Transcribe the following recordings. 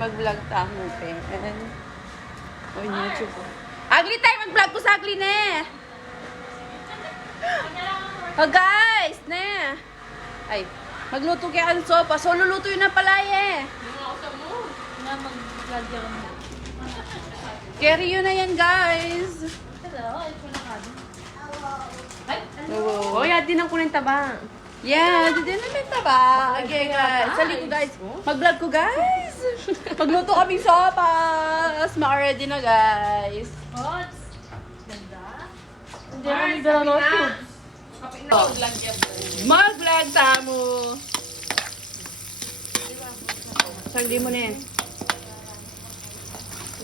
Mag-vlog tayo, pe. On YouTube. Agli tayo, mag-vlog ko sa Agli, ne. Oh, guys, ne. Ay, magluto kay Alsopa. So, luluto yun na pala, eh. Carry yun na yan, guys. Oh, yan din ang kunin taba. Yeah, hindi na may taba. Okay, guys. Sali ko, guys. Mag-vlog ko, guys. Magluto kami sopas. Ma-ready na, guys. Hindi kami dala note. Mag-vlog tamo. Sagli mo na yan.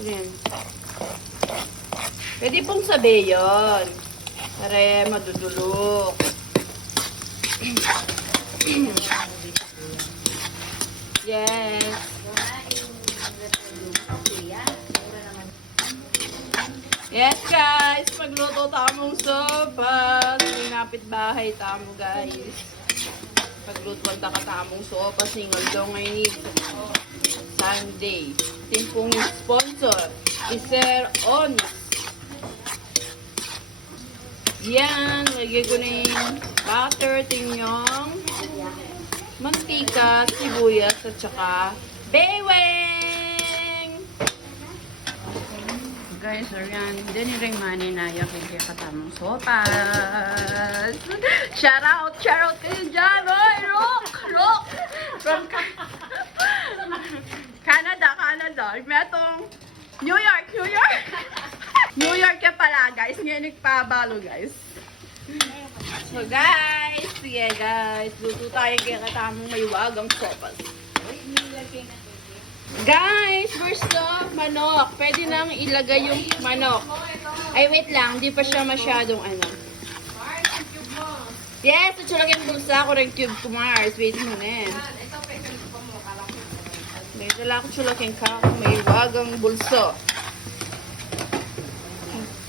Ayan. Pwede pong sabi yun. Para madudulok. Yes. Yes, guys. Pagluto tamong sopas. Pinapit bahay tamo, guys. Pagluto ang takatamong sopas. Single daw ngayon Sunday. Timpong sponsor. Sir On. Yan. Lagay ko na yung butter, tinyong, mantika, sibuyas, at saka baywang! Guys, ayan. Then yung Raymani na yakin kaya katamang sopas. Shout out kayo dyan! Oy, rock! From Canada. Metong New York! New York ka pala, guys. Ngayon nagpabalo, guys. So, guys. Sige, guys. Luto tayo kaya katamang may wagang sopas. Guys, first off, manok. Pwede nang ilagay yung manok. Ay, wait lang. Hindi pa siya masyadong ano. Yes, ito lang yung bulsa ko ng cube ko, Mars. Wait mo na. May dala ko chulaking kako. May wagang bulso.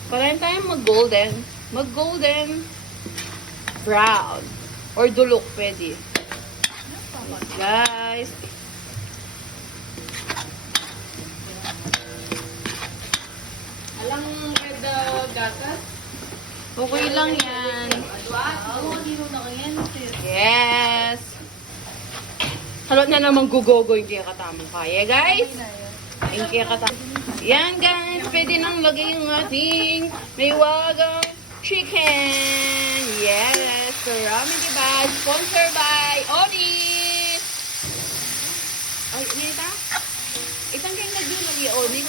Parahin tayong mag-golden brown. Or dulok, pwede. Guys. Alam mo red gatas? Okay lang yan. Yes. Halot na naman gugogo yung kaya katamang kaya, guys. Yung kaya katamang. Yan, guys. Pwede nang lagay yung ating may wagang chicken. Yes. So, ramen diba? Sponsored by Onis. Ay, nita? Itang kayong nag-lagi Onis.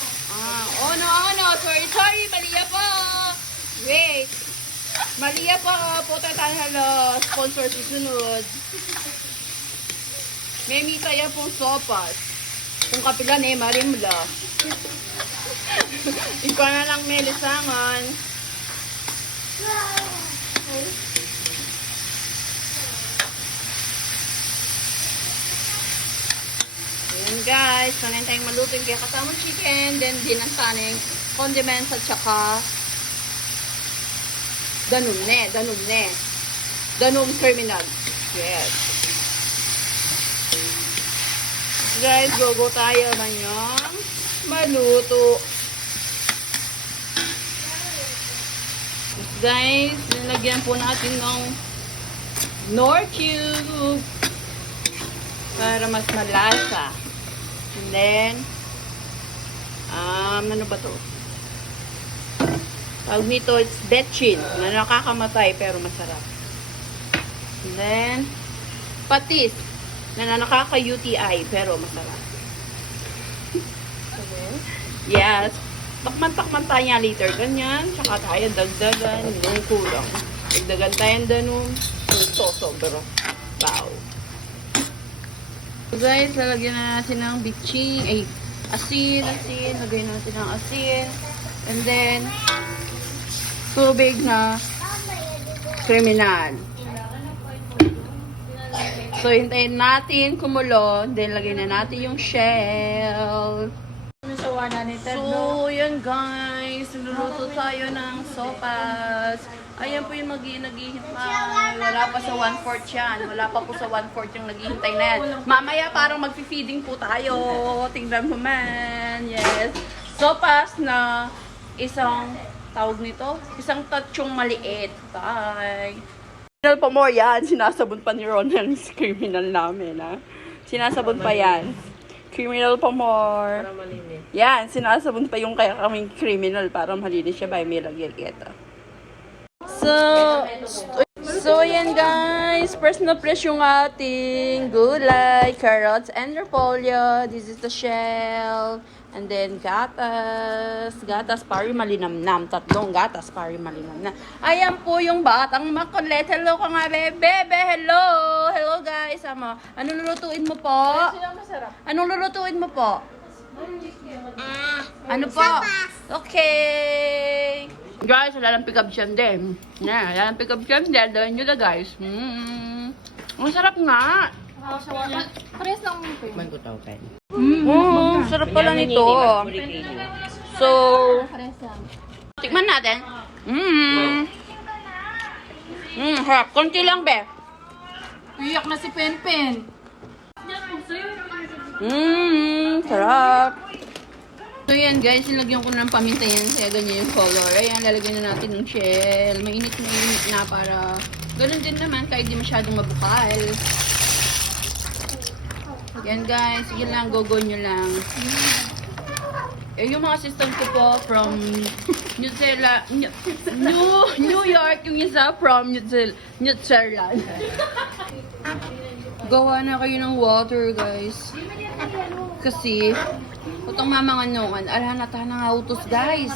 Oh no. Sorry. Maliya po. Wait. Maliya po. Puta tayo sponsor susunod. May mita yan pong sopas. Kung kapilan marimla. Ikaw na lang may lisangan. Ayan, guys. Sanayin tayong maluto yung kaya katamang chicken. Then, dinantaning condiments at saka Danum terminal. Yes. Guys, gogo tayo man yung maluto. Guys, nilagyan po natin ng Knorr cube para mas malasa. And then, ano ba to? Tawag nito, it's betchin, na nakakamatay pero masarap. And then, patis, na nakaka-UTI pero masarap. Yes. Takman tayo niya later. Ganyan. Tsaka tayo dagdagan. Yung kulang. Dagdagan tayo danum. Ito, sobra. Wow. So guys, lalagyan na natin ng bitching. Ay, asin. Lagyan natin ng asin. And then, tubig na criminal. So, hintayin natin kumulo. Then, lagyan na natin yung shell. So, yan guys. Niluluto tayo ng sopas. Ayan po yung naghihintay. Wala pa sa 1/4 yan. Wala pa po sa 1/4 yung naghihintay na yan. Mamaya parang mag-feeding po tayo. Tingnan mo man. Yes. Sopas na isang tawag nito. Isang tatsyong maliit. Bye. Criminal pa more yan. Sinasabon pa ni Ronald sa criminal namin. Ha? Sinasabon pa yan. Criminal pa more. Para malinis. Yan. Sinasabon pa yung kaya kaming criminal para malinis siya. By may lagyan kita. So, yan guys. First na fresh yung ating gulay, carrots, and repolyo. This is the shell. And then, gatas. Gatas, pari malinamnam. Tatlong gatas, pari malinamnam. Ayan po yung batang makulit. Hello ka nga, bebe. Hello. Hello guys. Anong lulutuin mo po? Anong lulutuin mo po? Ano po? Okay. Guys, wala lang pick up dyan din. Yeah, wala lang pick up dyan din. Dawin nyo na guys. Masarap nga. Pares lang mo. Sarap pala nito. So, tikman natin. Harap. Konti lang, be. Iyak na si Pen. Sarap. So yan guys, nilagyan ko ng paminta yan, kaya ganyan yung color. Ayan, lalagyan na natin ng shell. Mainit na para ganun din naman, kahit di masyadong mabukal. Yan guys, sige lang, gogo nyo lang. Yung mga assistant ko po from New York, yung isa from New Zealand. Gawa na kayo ng water guys. Kasi, utang mamanganungan, ala na tayo nga utos guys.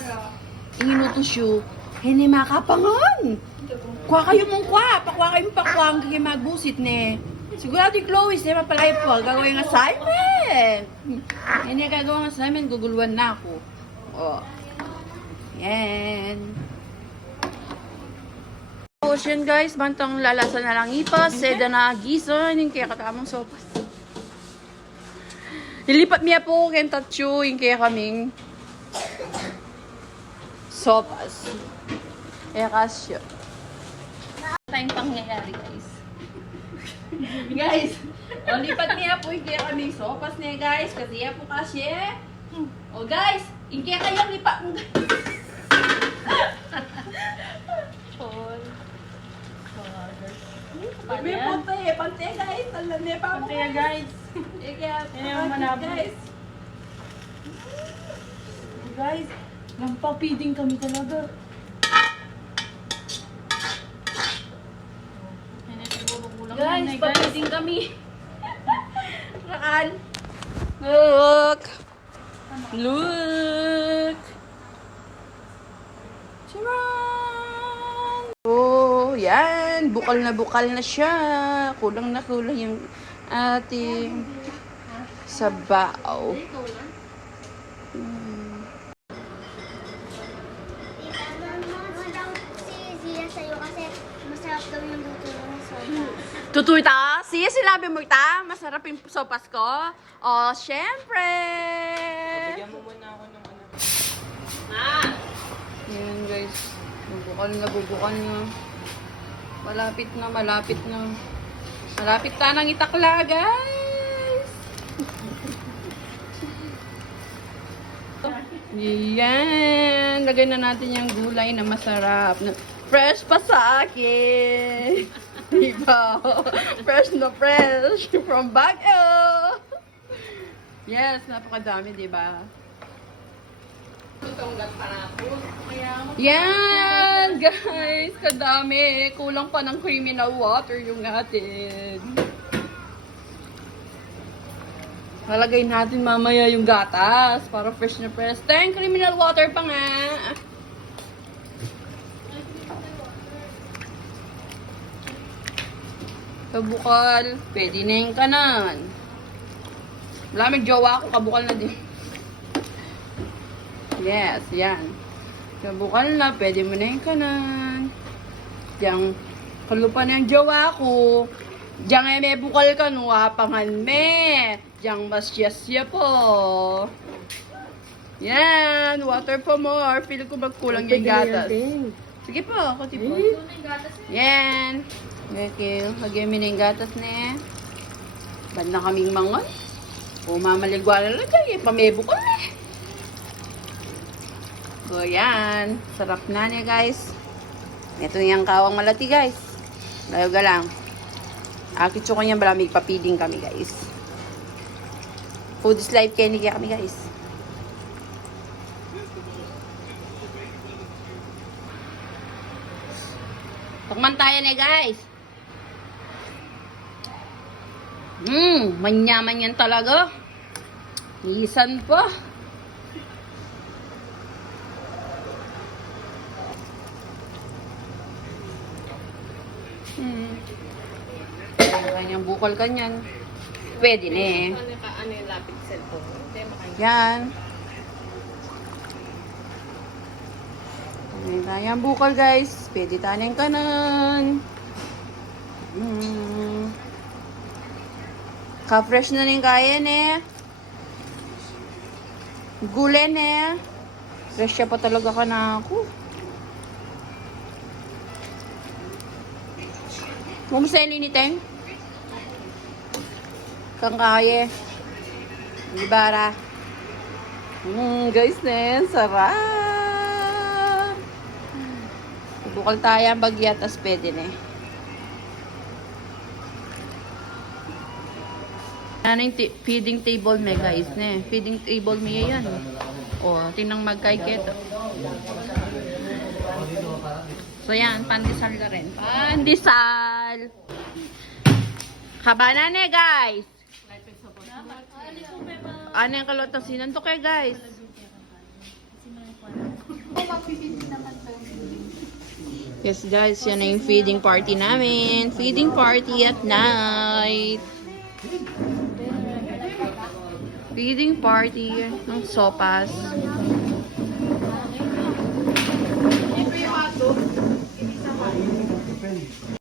Inutos yung, hindi makapangan. Kuha kayo mong pakwa kayo mong pakwa, ang kayo magbusit ne. Sigurado yung Chloe, siya mapalay po, gagawin ng assignment. Hindi gagawin ng assignment, guguluhan na ako. Oh. Yan. So, yan guys, bantang lalasa na lang ipas, seda na gison, yung kaya katamang sopas. Nilipat niya po kayong tatsu, yung kaya kaming sopas. Kaya kasyo. Tayong pangyayari guys. Guys, lipat niya po yung kaya kaming sopas niya guys, kasi yan po kasyo. O guys, yung kaya kayong lipat mo guys. May pante guys, talane pa mo guys. Guys. Guys, lampapiding kami talaga. Guys, papiding kami. Raan. Look. Look. Charan. Oh, yan. Bukal na siya. Kulang na kulang yung ating sabaw. Tutoy ta? Siya sinabi mo ita? Masarap yung sopas ko? Oh, syempre! Bigyan mo muna ako ng ano. Yan guys. Bubukal na. Malapit na. Malapit na ng itakla, guys! Yan! Lagay na natin yung gulay na masarap. Fresh pa sa akin! Diba? Fresh na fresh! From Baguio! Yes, napakadami, diba? Yan, guys, kadami. Kulang pa ng criminal water yung natin. Lalagay natin mamaya yung gatas para fresh na fresh. Tayong criminal water pa nga. Kabukal, pwede na yung kanan. Wala, may jowa ako, kabukal na din. Yes, yan. Kabukal na, pwede mo na yung kanan. Diyang, kalupa na yung jowa ko. Diyang may bukal ka, nuwapangan me. Diyang masyasya po. Yan, water pa more. Feel ko magkulang yung gatas. Sige po, ako tipo. Yan. Thank you. Lagyan mo na yung gatas na. Ba't na kaming mangon? O mamaligwala lang dyan. Pamebo ko na. So, yan. Sarap na niya, guys. Ito yung kawang malati, guys. Layo ka lang. Akit ko niyan malamig papiding kami, guys. Food is life kaya kami, guys. Tukman tayo na, guys. Manyaman yan talaga. Nisan pa. Kanyang bukol kanyan. Pwede na eh. Ano yung lapit cellphone? Yan. Kanyang bukol, guys. Pwede taneng kanan. Ka-fresh na rin kaya ne. Gule ne. Fresh siya pa talaga ka na ako. Kumusta yung liniteng? Kang kaya. Ibara. Guys ne. Sarap. Bukal tayo ang bagyat. As pwede ne. Ano yung feeding table me, guys, ne? Feeding table me yan. O, tinang magkaikit. So, yan. Pandesal ka rin. Pandesal! Kabana ne, guys! Ano yung kalotang sinanto kayo, guys? Yes, guys. Yan na yung feeding party namin. Feeding party at night. Feeding party ng sopas.